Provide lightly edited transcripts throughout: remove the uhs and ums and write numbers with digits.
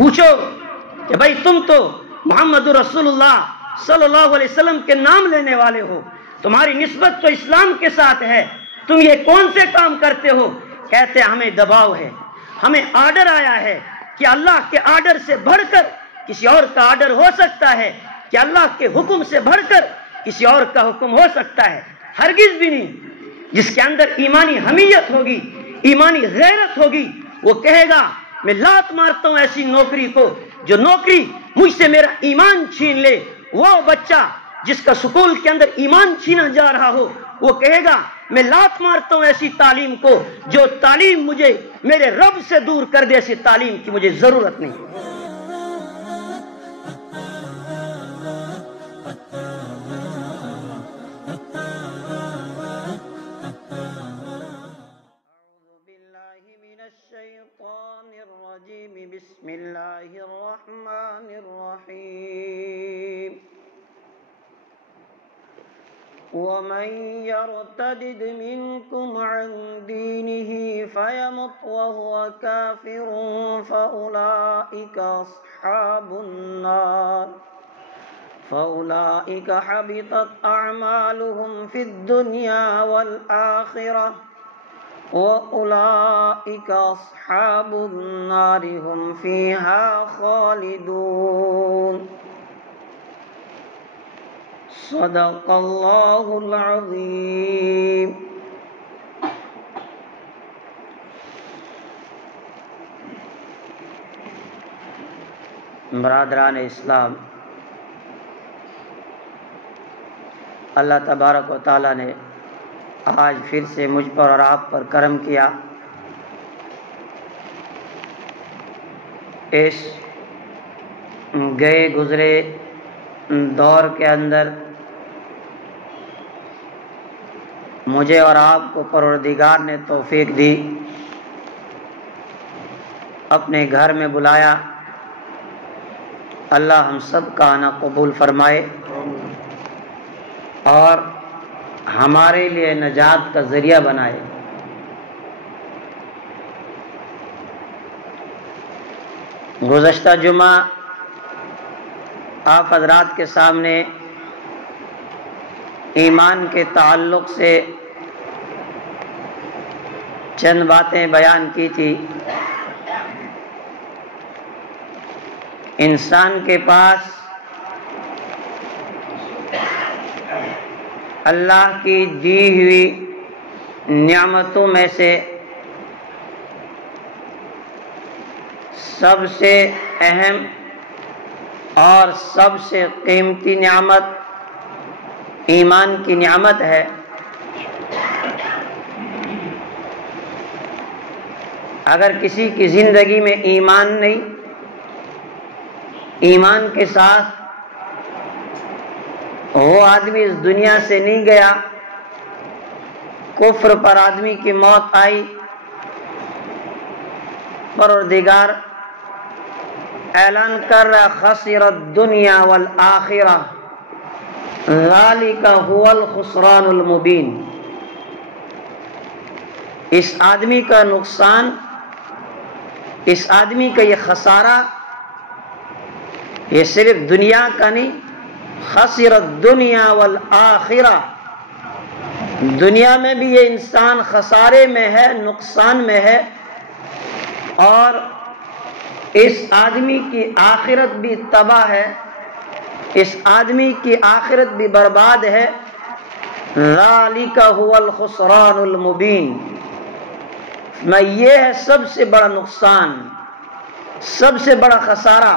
پوچھو کہ بھائی تم تو محمد رسول اللہ صلی اللہ علیہ وسلم کے نام لینے والے ہو، تمہاری نسبت تو اسلام کے ساتھ ہے، تم یہ کون سے کام کرتے ہو؟ کہتے ہمیں دباؤ ہے، ہمیں آرڈر آیا ہے کہ اللہ کے آرڈر سے بڑھ کر کسی اور کا آرڈر ہو سکتا ہے، کہ اللہ کے حکم سے بڑھ کر کسی اور کا حکم ہو سکتا ہے؟ ہرگز بھی نہیں۔ جس کے اندر ایمانی حمیت ہوگی، ایمانی غیرت ہوگی، وہ کہے گا میں لات مارتا ہوں ایسی نوکری کو جو نوکری مجھ سے میرا ایمان چھین لے۔ وہ بچہ جس کا سکول کے اندر ایمان چھینا جا رہا ہو، وہ کہے گا میں لات مارتا ہوں ایسی تعلیم کو جو تعلیم مجھے میرے رب سے دور کر دے، ایسی تعلیم کی مجھے ضرورت نہیں۔ بسم اللہ الرحمن الرحیم ومن يرتد منكم عن دينه فيمت وهو كافر فأولئك حبطت أعمالهم في الدنيا والآخرة وأولئك أصحاب النار هم فيها خالدون صدق اللہ العظیم۔ برادران اسلام، اللہ تبارک و تعالیٰ نے آج پھر سے مجھ پر اور آپ پر کرم کیا۔ اس گئے گزرے دور کے اندر مجھے اور آپ کو پروردگار نے توفیق دی، اپنے گھر میں بلایا۔ اللہ ہم سب کا آنا قبول فرمائے اور ہمارے لیے نجات کا ذریعہ بنائے۔ گزشتہ جمعہ آپ حضرات کے سامنے ایمان کے تعلق سے چند باتیں بیان کی تھی۔ انسان کے پاس اللہ کی دی ہوئی نعمتوں میں سے سب سے اہم اور سب سے قیمتی نعمت ایمان کی نعمت ہے۔ اگر کسی کی زندگی میں ایمان نہیں، ایمان کے ساتھ وہ آدمی اس دنیا سے نہیں گیا، کفر پر آدمی کی موت آئی، پروردگار اعلان کر رہا خسر الدنیا والآخرہ ذالک هو الخسران المبین۔ اس آدمی کا نقصان، اس آدمی کا یہ خسارہ، یہ صرف دنیا کا نہیں، خسر الدنیا والآخرہ، دنیا میں بھی یہ انسان خسارے میں ہے، نقصان میں ہے، اور اس آدمی کی آخرت بھی تباہ ہے، اس آدمی کی آخرت بھی برباد ہے۔ ذالک هو الخسران المبین، میں یہ ہے سب سے بڑا نقصان، سب سے بڑا خسارہ۔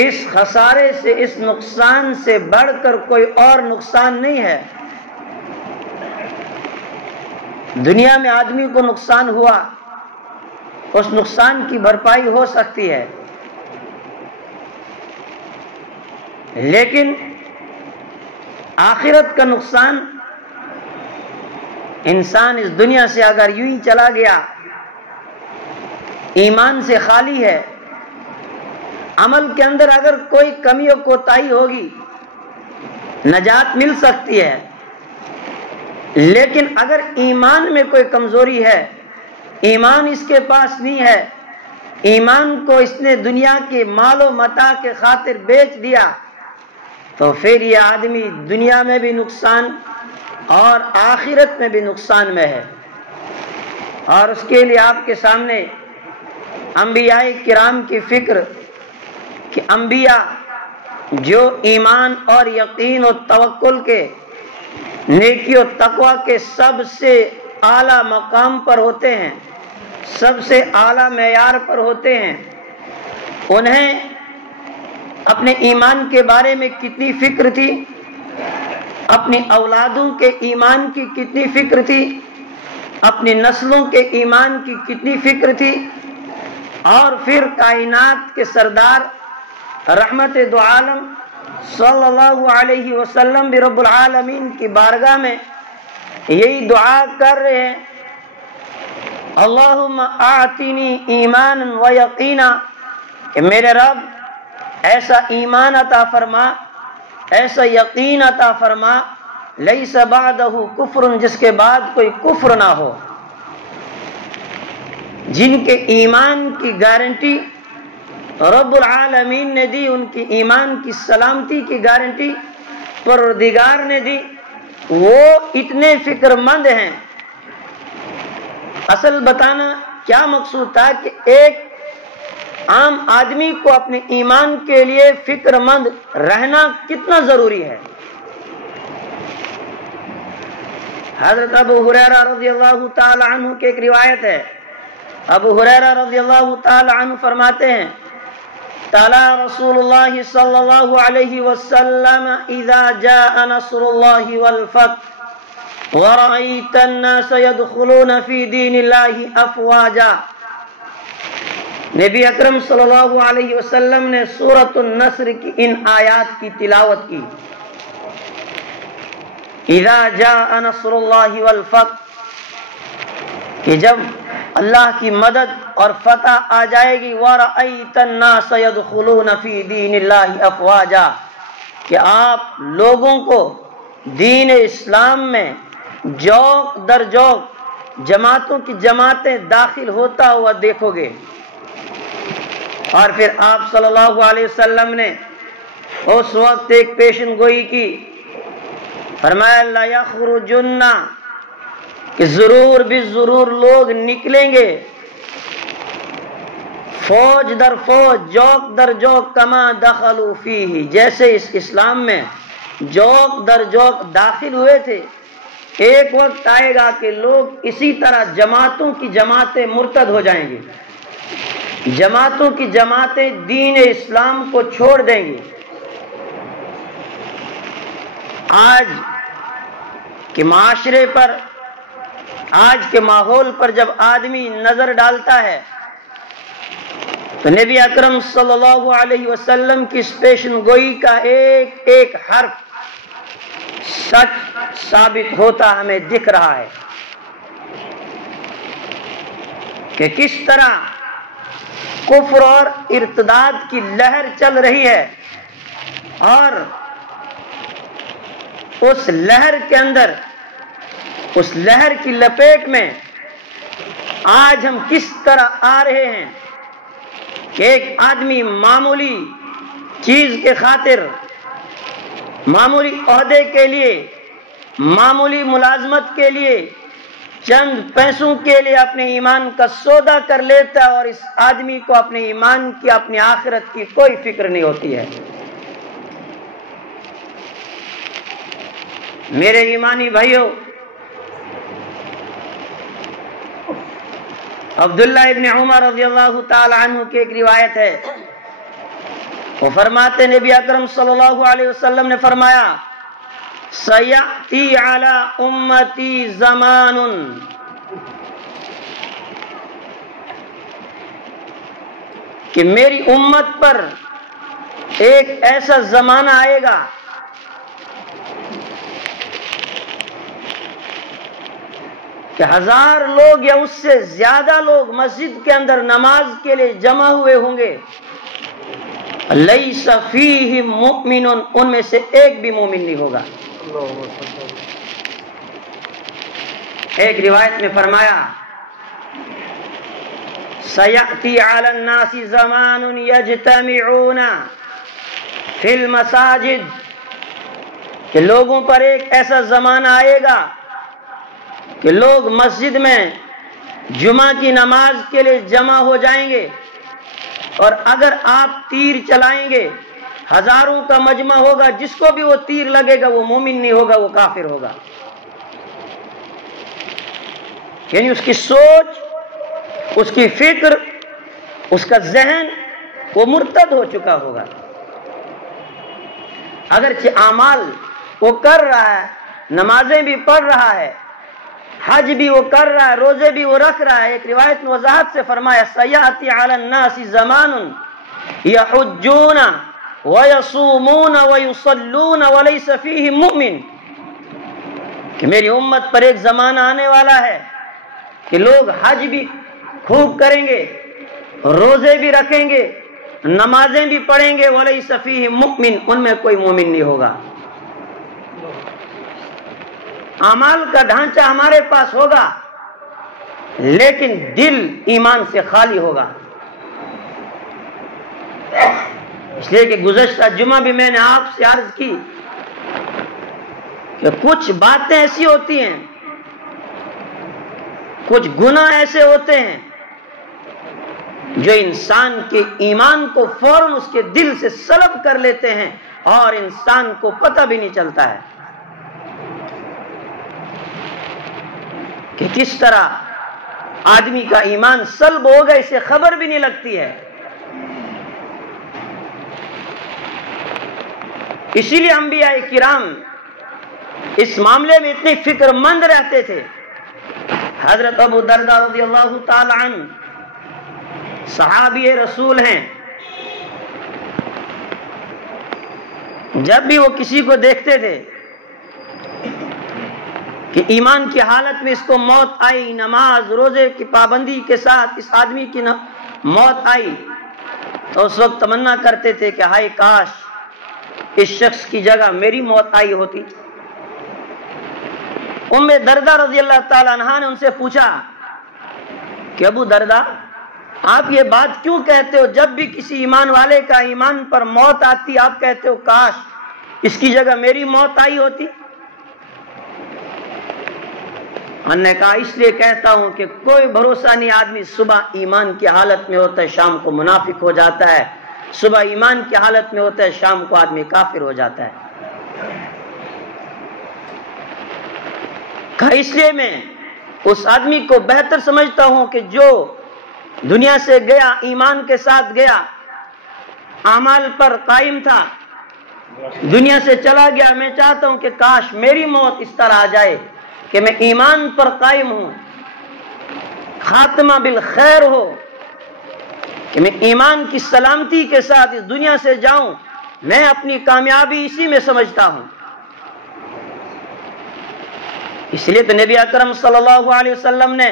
اس خسارے سے، اس نقصان سے بڑھ کر کوئی اور نقصان نہیں ہے۔ دنیا میں آدمی کو نقصان ہوا، اس نقصان کی بھرپائی ہو سکتی ہے، لیکن آخرت کا نقصان، انسان اس دنیا سے اگر یوں ہی چلا گیا، ایمان سے خالی ہے، عمل کے اندر اگر کوئی کمی و کوتاہی ہوگی، نجات مل سکتی ہے، لیکن اگر ایمان میں کوئی کمزوری ہے، ایمان اس کے پاس نہیں ہے، ایمان کو اس نے دنیا کے مال و متاع کے خاطر بیچ دیا تو پھر یہ آدمی دنیا میں بھی نقصان اور آخرت میں بھی نقصان میں ہے۔ اور اس کے لیے آپ کے سامنے انبیاء کرام کی فکر کہ انبیاء جو ایمان اور یقین و توکل کے، نیکی و تقوی کے سب سے اعلیٰ مقام پر ہوتے ہیں، سب سے اعلیٰ معیار پر ہوتے ہیں، انہیں اپنے ایمان کے بارے میں کتنی فکر تھی، اپنی اولادوں کے ایمان کی کتنی فکر تھی، اپنی نسلوں کے ایمان کی کتنی فکر تھی، اور پھر کائنات کے سردار رحمت دو عالم صلی اللہ علیہ وسلم بھی رب العالمین کی بارگاہ میں یہی دعا کر رہے ہیں، اللہم اعطنی ایمانا و یقینا، کہ میرے رب ایسا ایمان عطا فرما، ایسا یقین عطا فرما، لیس بعدہ کفر، جس کے بعد کوئی کفر نہ ہو۔ جن کے ایمان کی گارنٹی رب العالمین نے دی، ان کی ایمان کی سلامتی کی گارنٹی پروردگار نے دی، وہ اتنے فکر مند ہیں۔ اصل بتانا کیا مقصود تھا کہ ایک عام آدمی کو اپنے ایمان کے لیے فکر مند رہنا کتنا ضروری ہے۔ حضرت ابو ہریرہ رضی اللہ تعالی عنہ کی ایک روایت ہے، ابو ہریرہ رضی اللہ تعالی عنہ فرماتے ہیں، تلا رسول اللہ صلی اللہ علیہ وسلم اذا جاء نصر اللہ والفتح ورأيت الناس يدخلون في دین اللہ افواجا۔ نبی اکرم صلی اللہ علیہ وسلم نے سورۃ النصر کی ان آیات کی تلاوت کی، اذا جاء نصر اللہ والفتح، کہ جب اللہ کی مدد اور فتح آ جائے گی، وَرَأَيْتَ النَّاسَ يَدْخُلُونَ فِي دِينِ اللَّهِ أَفْوَاجًا، کہ آپ لوگوں کو دین اسلام میں جوق در جوق، جماعتوں کی جماعتیں داخل ہوتا ہوا دیکھو گے۔ اور پھر آپ صلی اللہ علیہ وسلم نے اس وقت ایک پیشن گوئی کی، فرمایا لَيَخْرُجُنَّ، کہ ضرور بھی ضرور لوگ نکلیں گے، فوج در فوج، جوق در جوق، کما دخلوا فیہ، جیسے اس اسلام میں جوق در جوق داخل ہوئے تھے، ایک وقت آئے گا کہ لوگ اسی طرح جماعتوں کی جماعتیں مرتد ہو جائیں گی، جماعتوں کی جماعتیں دین اسلام کو چھوڑ دیں گی۔ آج کے معاشرے پر، آج کے ماحول پر جب آدمی نظر ڈالتا ہے تو نبی اکرم صلی اللہ علیہ وسلم کی اس پیشن گوئی کا ایک ایک حرف سچ ثابت ہوتا ہمیں دکھ رہا ہے کہ کس طرح کفر اور ارتداد کی لہر چل رہی ہے، اور اس لہر کے اندر، اس لہر کی لپیٹ میں آج ہم کس طرح آ رہے ہیں کہ ایک آدمی معمولی چیز کے خاطر، معمولی عہدے کے لیے، معمولی ملازمت کے لیے، چند پیسوں کے لیے اپنے ایمان کا سودا کر لیتا ہے، اور اس آدمی کو اپنے ایمان کی، اپنی آخرت کی کوئی فکر نہیں ہوتی ہے۔ میرے ایمانی بھائیوں، عبداللہ ابن عمر رضی اللہ تعالی عنہ کی ایک روایت ہے، وہ فرماتے نبی اکرم صلی اللہ علیہ وسلم نے فرمایا، سَيَأْتِي عَلَىٰ أُمَّتِي زَمَانٌ، کہ میری امت پر ایک ایسا زمانہ آئے گا کہ 1000 لوگ یا اس سے زیادہ لوگ مسجد کے اندر نماز کے لیے جمع ہوئے ہوں گے، لیس فیہ مؤمن، ان میں سے ایک بھی مومن نہیں ہوگا۔ ایک روایت میں فرمایا سَيَأْتِي عَلَى النَّاسِ زَمَانٌ يَجْتَمِعُونَ فِي الْمَسَاجِدِ، کہ لوگوں پر ایک ایسا زمانہ آئے گا کہ لوگ مسجد میں جمعہ کی نماز کے لیے جمع ہو جائیں گے، اور اگر آپ تیر چلائیں گے ہزاروں کا مجمع ہوگا، جس کو بھی وہ تیر لگے گا وہ مومن نہیں ہوگا، وہ کافر ہوگا۔ یعنی اس کی سوچ، اس کی فکر، اس کا ذہن وہ مرتد ہو چکا ہوگا۔ اگرچہ اعمال وہ کر رہا ہے، نمازیں بھی پڑھ رہا ہے، حج بھی وہ کر رہا ہے، روزے بھی وہ رکھ رہا ہے۔ ایک روایت میں وضاحت سے فرمایا سَيَأْتِي عَلَى النَّاسِ زَمَانٌ يَحُجُّونَ وَيَصُومُونَ وَيُصَلُّونَ وَلَيْسَ فِيهِمْ مُؤْمِنٌ، کہ میری امت پر ایک زمانہ آنے والا ہے کہ لوگ حج بھی خوب کریں گے، روزے بھی رکھیں گے، نمازیں بھی پڑھیں گے، وَلَيْسَ فِيهِمْ مُؤْمِنٌ، ان میں کوئی مومن نہیں ہوگا۔ اعمال کا ڈھانچہ ہمارے پاس ہوگا لیکن دل ایمان سے خالی ہوگا۔ اس لیے کہ گزشتہ جمعہ بھی میں نے آپ سے عرض کی کہ کچھ باتیں ایسی ہوتی ہیں، کچھ گناہ ایسے ہوتے ہیں جو انسان کے ایمان کو فوراً اس کے دل سے سلب کر لیتے ہیں اور انسان کو پتہ بھی نہیں چلتا ہے کہ کس طرح آدمی کا ایمان سلب ہو گیا، اسے خبر بھی نہیں لگتی ہے۔ اسی لیے انبیاء کرام اس معاملے میں اتنی فکر مند رہتے تھے۔ حضرت ابو درداء رضی اللہ تعالی عنہ صحابی رسول ہیں، جب بھی وہ کسی کو دیکھتے تھے کہ ایمان کی حالت میں اس کو موت آئی، نماز روزے کی پابندی کے ساتھ اس آدمی کی موت آئی، تو اس وقت تمنا کرتے تھے کہ ہائے کاش اس شخص کی جگہ میری موت آئی ہوتی۔ ام درداء رضی اللہ تعالی عنہا نے ان سے پوچھا کہ ابو درداء آپ یہ بات کیوں کہتے ہو؟ جب بھی کسی ایمان والے کا ایمان پر موت آتی آپ کہتے ہو کاش اس کی جگہ میری موت آئی ہوتی۔ میں نے کہا اس لیے کہتا ہوں کہ کوئی بھروسہ نہیں، آدمی صبح ایمان کی حالت میں ہوتا ہے شام کو منافق ہو جاتا ہے، صبح ایمان کی حالت میں ہوتا ہے شام کو آدمی کافر ہو جاتا ہے۔ کہا اس لیے میں اس آدمی کو بہتر سمجھتا ہوں کہ جو دنیا سے گیا ایمان کے ساتھ گیا، اعمال پر قائم تھا، دنیا سے چلا گیا، میں چاہتا ہوں کہ کاش میری موت اس طرح آ جائے کہ میں ایمان پر قائم ہوں، خاتمہ بالخیر ہو، کہ میں ایمان کی سلامتی کے ساتھ اس دنیا سے جاؤں۔ میں اپنی کامیابی اسی میں سمجھتا ہوں۔ اس لیے تو نبی اکرم صلی اللہ علیہ وسلم نے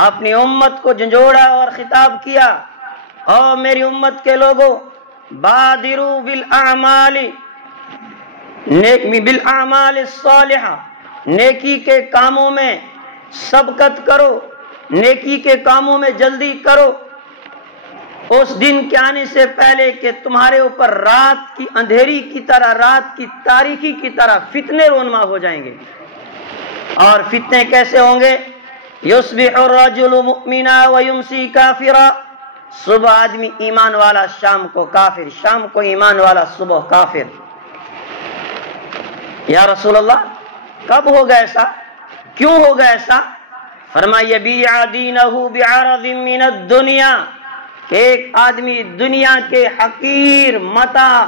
اپنی امت کو جھنجھوڑا اور خطاب کیا، او میری امت کے لوگوں بادروا بالاعمال الصالحہ، نیکی کے کاموں میں سبقت کرو، نیکی کے کاموں میں جلدی کرو، اس دن کے آنے سے پہلے کہ تمہارے اوپر رات کی اندھیری کی طرح، رات کی تاریکی کی طرح فتنے رونما ہو جائیں گے۔ اور فتنے کیسے ہوں گے؟ یصبح الرجل مؤمنا ویمسی کافرا، صبح آدمی ایمان والا شام کو کافر، شام کو ایمان والا صبح کافر۔ یا رسول اللہ کب ہوگا ایسا؟ کیوں ہوگا ایسا؟ فرمایا یبیع دینہ بعرض من الدنیا، کہ ایک آدمی دنیا کے حقیر متاع،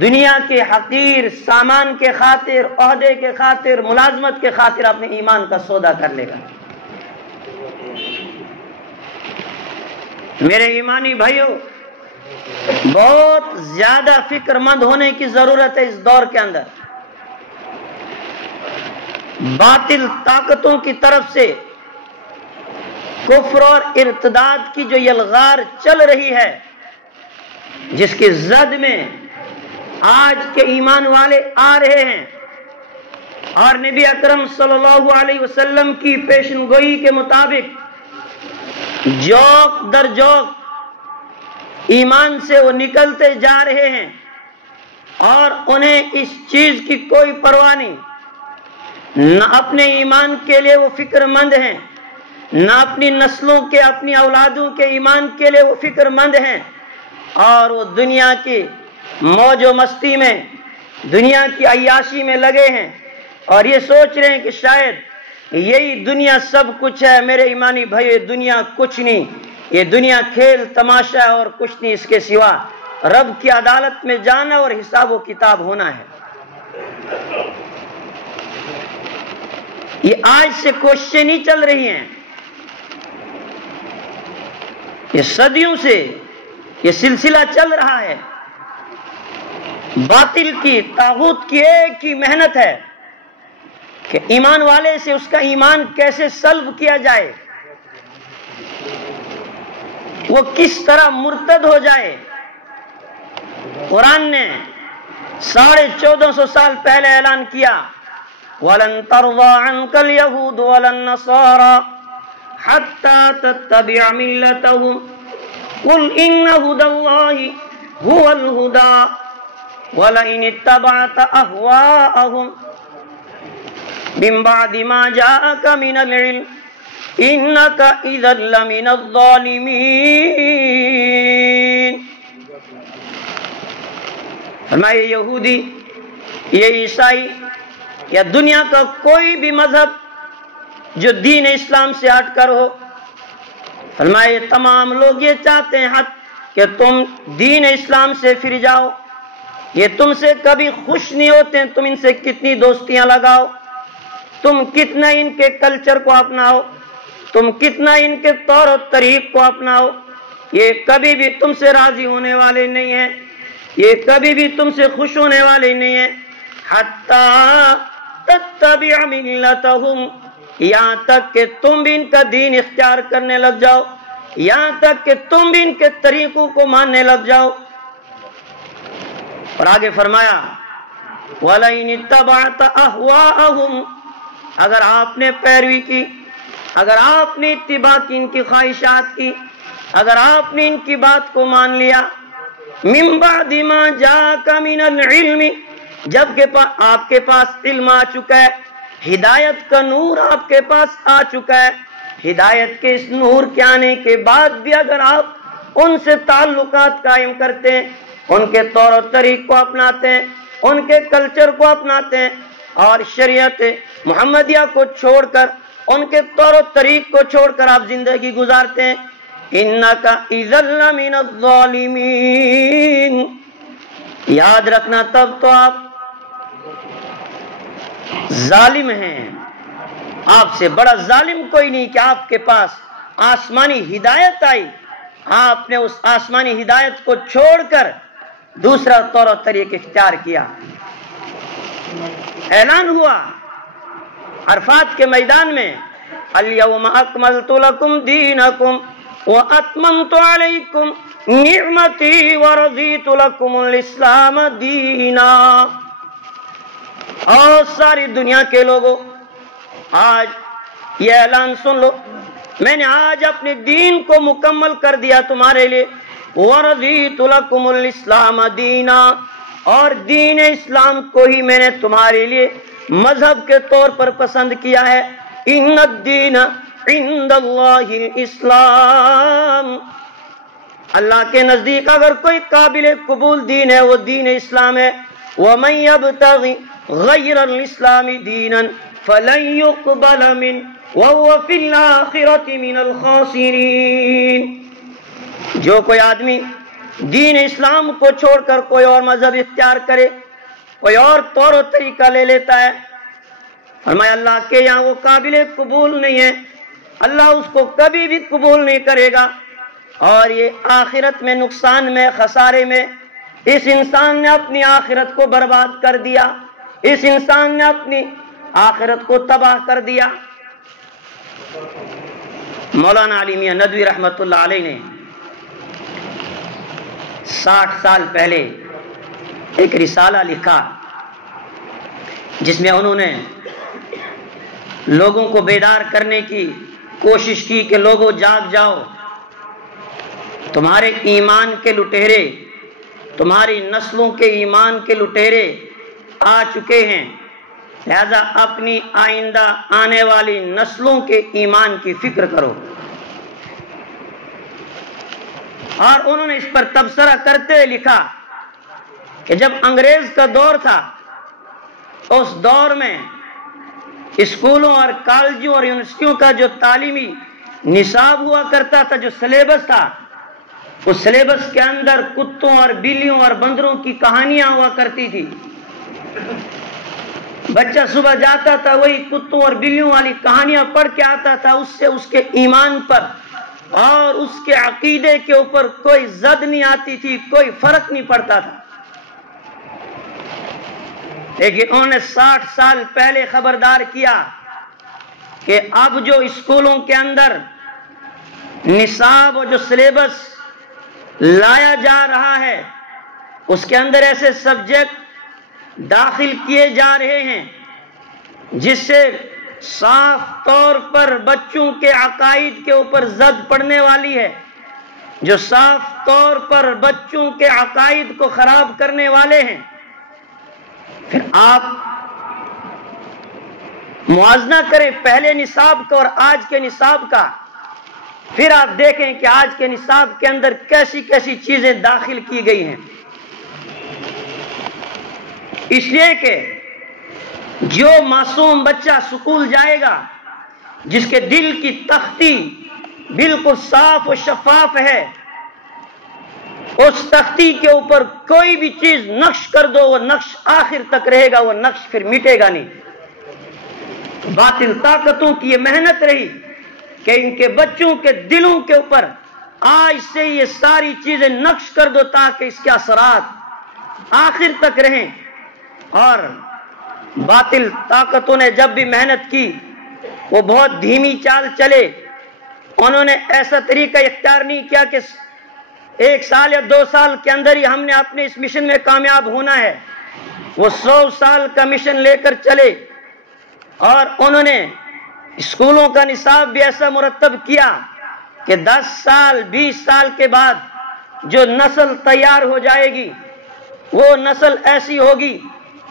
دنیا کے حقیر سامان کے خاطر، عہدے کے خاطر، ملازمت کے خاطر اپنے ایمان کا سودا کر لے گا۔ میرے ایمانی بھائیوں، بہت زیادہ فکر مند ہونے کی ضرورت ہے اس دور کے اندر۔ باطل طاقتوں کی طرف سے کفر اور ارتداد کی جو یلغار چل رہی ہے، جس کی زد میں آج کے ایمان والے آ رہے ہیں، اور نبی اکرم صلی اللہ علیہ وسلم کی پیشن گوئی کے مطابق جوک در جوک ایمان سے وہ نکلتے جا رہے ہیں اور انہیں اس چیز کی کوئی پرواہ نہیں، نہ اپنے ایمان کے لیے وہ فکر مند ہیں، نہ اپنی نسلوں کے، اپنی اولادوں کے ایمان کے لیے وہ فکر مند ہیں، اور وہ دنیا کی موج و مستی میں، دنیا کی عیاشی میں لگے ہیں، اور یہ سوچ رہے ہیں کہ شاید یہی دنیا سب کچھ ہے۔ میرے ایمانی بھائی، یہ دنیا کچھ نہیں، یہ دنیا کھیل تماشا ہے اور کچھ نہیں اس کے سوا رب کی عدالت میں جانا اور حساب و کتاب ہونا ہے۔ یہ آج سے کوششیں نہیں چل رہی ہیں، یہ صدیوں سے یہ سلسلہ چل رہا ہے۔ باطل کی، طاغوت کی ایک ہی محنت ہے کہ ایمان والے سے اس کا ایمان کیسے سلب کیا جائے، وہ کس طرح مرتد ہو جائے۔ قرآن نے 1450 سال پہلے اعلان کیا، وَلَن تَرْضَىٰ عَنْكَ الْيَهُودُ وَلَا النَّصَارَىٰ حَتَّىٰ تَتَّبِعَ مِلَّتَهُمْ قُلْ إِنَّ هُدَى اللَّهِ هُوَ الْهُدَىٰ وَلَئِنِ اتَّبَعْتَ أَهْوَاءَهُمْ مِن بَعْدِ مَا جَاءَكَ مِنَ الْعِلْمِ إِنَّكَ إِذًا لَّمِنَ الظَّالِمِينَ۔ فرمائے یہودی، یہ عیسائی یا دنیا کا کوئی بھی مذہب جو دین اسلام سے ہٹ کر ہو، فرمائے تمام لوگ یہ چاہتے ہیں کہ تم دین اسلام سے پھر جاؤ، یہ تم سے کبھی خوش نہیں ہوتے ہیں، تم ان سے کتنی دوستیاں لگاؤ، تم کتنا ان کے کلچر کو اپناؤ، تم کتنا ان کے طور و طریق کو اپناؤ، یہ کبھی بھی تم سے راضی ہونے والے نہیں ہیں، یہ کبھی بھی تم سے خوش ہونے والے نہیں ہیں۔ حَتَّىٰ تَتَّبِعَ مِلَّتَهُمْ، یہاں تک کہ تم بھی ان کا دین اختیار کرنے لگ جاؤ، یہاں تک کہ تم بھی ان کے طریقوں کو ماننے لگ جاؤ۔ اور آگے فرمایا وَلَئِنِ اتَّبَعْتَ أَهْوَاءَهُمْ، اگر آپ نے پیروی کی، اگر آپ نے اتباع کی ان کی خواہشات کی، اگر آپ نے ان کی بات کو مان لیا، مِن بَعْدِ مَا جَاءَكَ مِنَ الْعِلْمِ، جب کہ آپ کے پاس علم آ چکا ہے، ہدایت کا نور آپ کے پاس آ چکا ہے، ہدایت کے اس نور کے آنے کے بعد بھی اگر آپ ان سے تعلقات قائم کرتے ہیں، ان کے طور و طریق کو اپناتے ہیں، ان کے کلچر کو اپناتے ہیں، اور شریعت محمدیہ کو چھوڑ کر، ان کے طور و طریق کو چھوڑ کر آپ زندگی گزارتے ہیں، إِنَّكَ إِذًا لَّمِنَ الظَّالِمِينَ، یاد رکھنا تب تو آپ ظالم ہیں، آپ سے بڑا ظالم کوئی نہیں کہ آپ کے پاس آسمانی ہدایت آئی، آپ نے اس آسمانی ہدایت کو چھوڑ کر دوسرا طور و طریق اختیار کیا۔ اعلان ہوا عرفات کے میدان میں، اليوم اکملت لکم دینکم واتممت علیکم نعمتی ورضیت لکم الاسلام دینا۔ اور ساری دنیا کے لوگوں، آج یہ اعلان سن لو، میں نے آج اپنے دین کو مکمل کر دیا تمہارے لیے، وَرَضِيتُ لَكُمُ الْإِسْلَامَ دِينًا، اور دین اسلام کو ہی میں نے تمہارے لیے مذہب کے طور پر پسند کیا ہے۔ إِنَّ الدِّينَ عِندَ اللَّهِ الْإِسْلَامِ، اللہ کے نزدیک اگر کوئی قابل قبول دین ہے وہ دین اسلام ہے۔ وَمَن يَبْتَغِ غَيْرَ الْإِسْلَامِ دِينًا فَلَن يُقْبَلَ مِنْهُ وَهُوَ فِي الْآخِرَةِ مِنَ الْخَاسِرِينَ، جو کوئی آدمی دین اسلام کو چھوڑ کر کوئی اور مذہب اختیار کرے، کوئی اور طور و طریقہ لے لیتا ہے، فرمایا اللہ کے یہاں وہ قابل قبول نہیں ہے، اللہ اس کو کبھی بھی قبول نہیں کرے گا، اور یہ آخرت میں نقصان میں، خسارے میں، اس انسان نے اپنی آخرت کو برباد کر دیا، اس انسان نے اپنی آخرت کو تباہ کر دیا۔ مولانا علی میاں ندوی رحمۃ اللہ علیہ نے 60 سال پہلے ایک رسالہ لکھا جس میں انہوں نے لوگوں کو بیدار کرنے کی کوشش کی کہ لوگوں جاگ جاؤ، تمہارے ایمان کے لٹیرے، تمہاری نسلوں کے ایمان کے لٹیرے آ چکے ہیں، لہذا اپنی آئندہ آنے والی نسلوں کے ایمان کی فکر کرو۔ اور انہوں نے اس پر تبصرہ کرتے ہوئے لکھا کہ جب انگریز کا دور تھا، اس دور میں اسکولوں اور کالجوں اور یونیورسٹیوں کا جو تعلیمی نصاب ہوا کرتا تھا، جو سلیبس تھا، اس سلیبس کے اندر کتوں اور بلیوں اور بندروں کی کہانیاں ہوا کرتی تھی۔ بچہ صبح جاتا تھا، وہی کتوں اور بلیوں والی کہانیاں پڑھ کے آتا تھا، اس سے اس کے ایمان پر اور اس کے عقیدے کے اوپر کوئی زد نہیں آتی تھی، کوئی فرق نہیں پڑتا تھا۔ لیکن انہوں نے 60 سال پہلے خبردار کیا کہ اب جو اسکولوں کے اندر نصاب اور جو سلیبس لایا جا رہا ہے، اس کے اندر ایسے سبجیکٹ داخل کیے جا رہے ہیں جس سے صاف طور پر بچوں کے عقائد کے اوپر زد پڑنے والی ہے، جو صاف طور پر بچوں کے عقائد کو خراب کرنے والے ہیں۔ پھر آپ موازنہ کریں پہلے نصاب کا اور آج کے نصاب کا، پھر آپ دیکھیں کہ آج کے نصاب کے اندر کیسی کیسی چیزیں داخل کی گئی ہیں۔ اس لیے کہ جو معصوم بچہ سکول جائے گا، جس کے دل کی تختی بالکل صاف و شفاف ہے، اس تختی کے اوپر کوئی بھی چیز نقش کر دو، وہ نقش آخر تک رہے گا، وہ نقش پھر مٹے گا نہیں۔ باطل طاقتوں کی یہ محنت رہی کہ ان کے بچوں کے دلوں کے اوپر آج سے یہ ساری چیزیں نقش کر دو تاکہ اس کے اثرات آخر تک رہیں۔ اور باطل طاقتوں نے جب بھی محنت کی، وہ بہت دھیمی چال چلے، انہوں نے ایسا طریقہ اختیار نہیں کیا کہ 1 سال یا 2 سال کے اندر ہی ہم نے اپنے اس مشن میں کامیاب ہونا ہے۔ وہ 100 سال کا مشن لے کر چلے، اور انہوں نے اسکولوں کا نصاب بھی ایسا مرتب کیا کہ 10 سال 20 سال کے بعد جو نسل تیار ہو جائے گی، وہ نسل ایسی ہوگی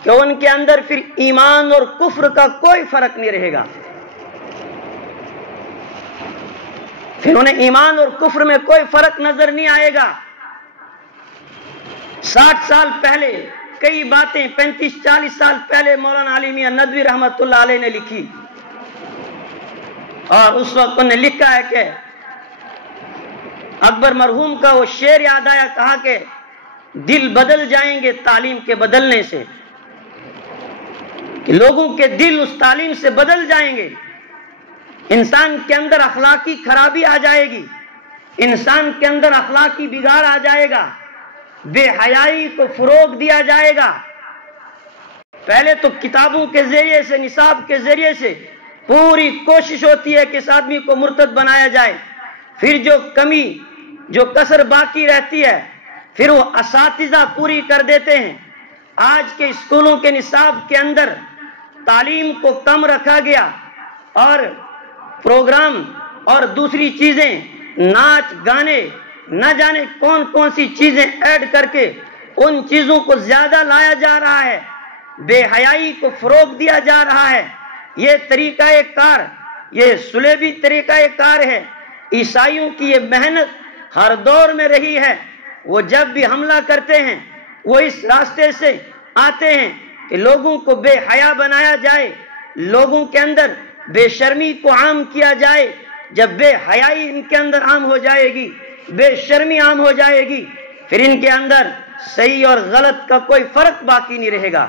کہ ان کے اندر پھر ایمان اور کفر کا کوئی فرق نہیں رہے گا، پھر انہیں ایمان اور کفر میں کوئی فرق نظر نہیں آئے گا۔ 60 سال پہلے کئی باتیں 35-40 سال پہلے مولانا علی میاں ندوی رحمت اللہ علیہ نے لکھی، اور اس وقت انہوں نے لکھا ہے کہ اکبر مرحوم کا وہ شعر یاد آیا، کہا کہ دل بدل جائیں گے تعلیم کے بدلنے سے، کہ لوگوں کے دل اس تعلیم سے بدل جائیں گے، انسان کے اندر اخلاقی خرابی آ جائے گی، انسان کے اندر اخلاقی بگاڑ آ جائے گا، بے حیائی کو فروغ دیا جائے گا۔ پہلے تو کتابوں کے ذریعے سے، نصاب کے ذریعے سے پوری کوشش ہوتی ہے کہ اس آدمی کو مرتد بنایا جائے، پھر جو کمی جو کسر باقی رہتی ہے پھر وہ اساتذہ پوری کر دیتے ہیں۔ آج کے اسکولوں کے نصاب کے اندر تعلیم کو کم رکھا گیا، اور پروگرام اور دوسری چیزیں، ناچ گانے، نہ جانے کون کون سی چیزیں ایڈ کر کے ان چیزوں کو زیادہ لایا جا رہا ہے، بے حیائی کو فروغ دیا جا رہا ہے۔ یہ طریقہ کار، یہ صلیبی طریقہ کار ہے۔ عیسائیوں کی یہ محنت ہر دور میں رہی ہے، وہ جب بھی حملہ کرتے ہیں وہ اس راستے سے آتے ہیں کہ لوگوں کو بے حیا بنایا جائے، لوگوں کے اندر بے شرمی کو عام کیا جائے۔ جب بے حیائی ان کے اندر عام ہو جائے گی، بے شرمی عام ہو جائے گی، پھر ان کے اندر صحیح اور غلط کا کوئی فرق باقی نہیں رہے گا۔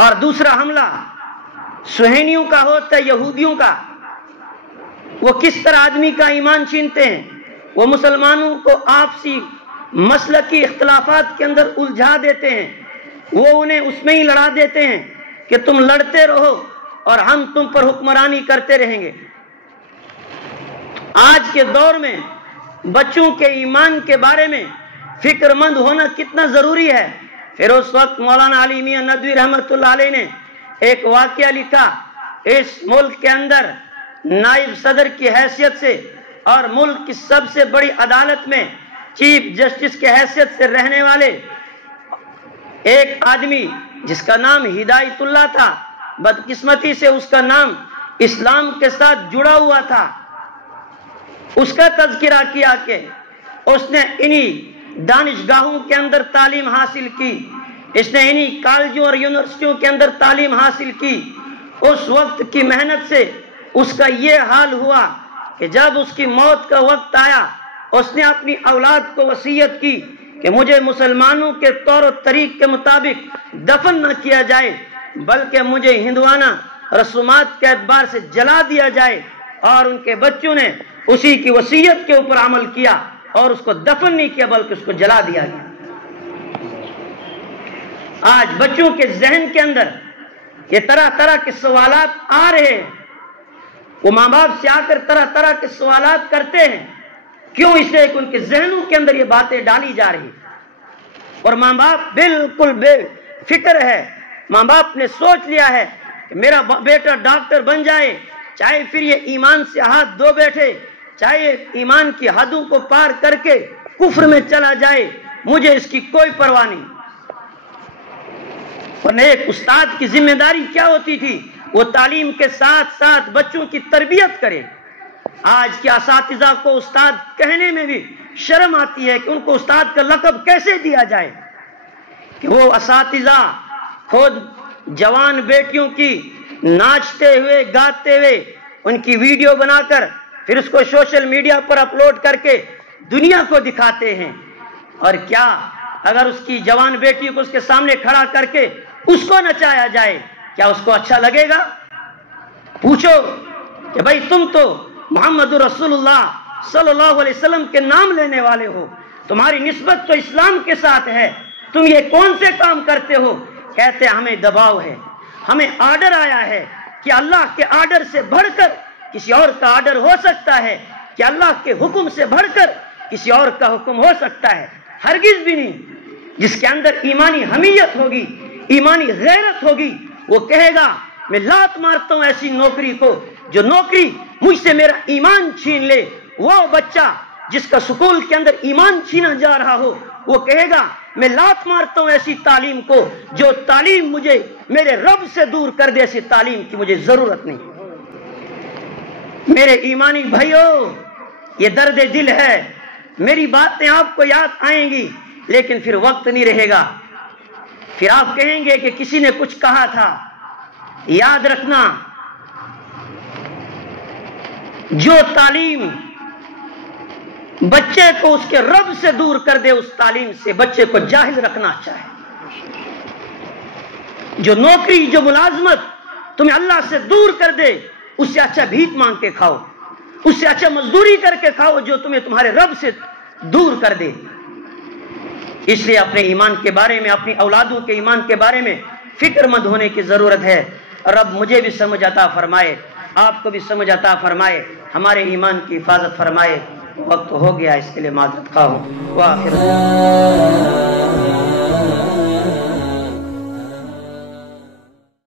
اور دوسرا حملہ صہیونیوں کا ہوتا ہے، یہودیوں کا۔ وہ کس طرح آدمی کا ایمان چھینتے ہیں، وہ مسلمانوں کو آپسی مسلکی اختلافات کے اندر الجھا دیتے ہیں، وہ انہیں اس میں ہی لڑا دیتے ہیں کہ تم لڑتے رہو اور ہم تم پر حکمرانی کرتے رہیں گے۔ آج کے دور میں بچوں کے ایمان کے بارے میں فکر مند ہونا کتنا ضروری ہے۔ پھر اس وقت مولانا علی میاں ندوی رحمت اللہ علیہ نے ایک واقعہ لکھا اس ملک کے اندر نائب صدر کی حیثیت سے اور ملک کی سب سے بڑی عدالت میں چیف جسٹس کی حیثیت سے رہنے والے ایک آدمی جس کا نام ہدایت اللہ تھا، بدقسمتی سے اس کا نام اسلام کے ساتھ جڑا ہوا تھا، اس کا تذکرہ کیا کہ اس نے انہی دانشگاہوں کے اندر تعلیم حاصل کی، اس نے انہی کالجوں اور یونیورسٹیوں کے اندر تعلیم حاصل کی۔ اس وقت کی محنت سے اس کا یہ حال ہوا کہ جب اس کی موت کا وقت آیا، اس نے اپنی اولاد کو وصیت کی کہ مجھے مسلمانوں کے طور و طریق کے مطابق دفن نہ کیا جائے بلکہ مجھے ہندوانہ رسومات کے اعتبار سے جلا دیا جائے، اور ان کے بچوں نے اسی کی وصیت کے اوپر عمل کیا اور اس کو دفن نہیں کیا بلکہ اس کو جلا دیا گیا۔ آج بچوں کے ذہن کے اندر یہ طرح طرح کے سوالات آ رہے ہیں، وہ ماں باپ سے آ کر طرح طرح کے سوالات کرتے ہیں، کیوں؟ اس لیے کہ ان کے ذہنوں کے اندر یہ باتیں ڈالی جا رہی اور ماں باپ بالکل بے فکر ہے۔ ماں باپ نے سوچ لیا ہے کہ میرا بیٹا ڈاکٹر بن جائے، چاہے پھر یہ ایمان سے ہاتھ دھو بیٹھے، چاہے ایمان کی حدوں کو پار کر کے کفر میں چلا جائے، مجھے اس کی کوئی پرواہ نہیں۔ اور ایک استاد کی ذمہ داری کیا ہوتی تھی؟ وہ تعلیم کے ساتھ ساتھ بچوں کی تربیت کرے۔ آج کے اساتذہ کو استاد کہنے میں بھی شرم آتی ہے کہ ان کو استاد کا لقب کیسے دیا جائے، کہ وہ اساتذہ خود جوان بیٹیوں کی ناچتے ہوئے گاتے ہوئے ان کی ویڈیو بنا کر پھر اس کو سوشل میڈیا پر اپلوڈ کر کے دنیا کو دکھاتے ہیں۔ اور کیا اگر اس کی جوان بیٹی کو اس کے سامنے کھڑا کر کے اس کو نچایا جائے، کیا اس کو اچھا لگے گا؟ پوچھو کہ بھائی تم تو محمد رسول اللہ صلی اللہ علیہ وسلم کے نام لینے والے ہو، تمہاری نسبت تو اسلام کے ساتھ ہے، تم یہ کون سے کام کرتے ہو؟ کہتے ہیں ہمیں دباؤ ہے، ہمیں آرڈر آیا ہے کہ اللہ کے آرڈر سے بڑھ کر کسی اور کا آرڈر ہو سکتا ہے، کہ اللہ کے حکم سے بڑھ کر کسی اور کا حکم ہو سکتا ہے؟ ہرگز بھی نہیں۔ جس کے اندر ایمانی حمیت ہوگی، ایمانی غیرت ہوگی، وہ کہے گا میں لات مارتا ہوں ایسی نوکری کو جو نوکری مجھ سے میرا ایمان چھین لے۔ وہ بچہ جس کا سکول کے اندر ایمان چھینا جا رہا ہو، وہ کہے گا میں لات مارتا ہوں ایسی تعلیم کو جو تعلیم مجھے میرے رب سے دور کر دے، ایسی تعلیم کی مجھے ضرورت نہیں۔ میرے ایمانی بھائیوں، یہ درد دل ہے۔ میری باتیں آپ کو یاد آئیں گی لیکن پھر وقت نہیں رہے گا، پھر آپ کہیں گے کہ کسی نے کچھ کہا تھا۔ یاد رکھنا، جو تعلیم بچے کو اس کے رب سے دور کر دے، اس تعلیم سے بچے کو جاہل رکھنا چاہے۔ جو نوکری، جو ملازمت تمہیں اللہ سے دور کر دے، اس سے اچھا بھیک مانگ کے کھاؤ، اس سے اچھا مزدوری کر کے کھاؤ جو تمہیں تمہارے رب سے دور کر دے۔ اس لیے اپنے ایمان کے بارے میں، اپنی اولادوں کے ایمان کے بارے میں فکر مند ہونے کی ضرورت ہے۔ رب مجھے بھی سمجھ عطا فرمائے، آپ کو بھی سمجھ عطا فرمائے، ہمارے ایمان کی حفاظت فرمائے۔ وقت ہو گیا، اس کے لیے معذرت خواہ ہوں۔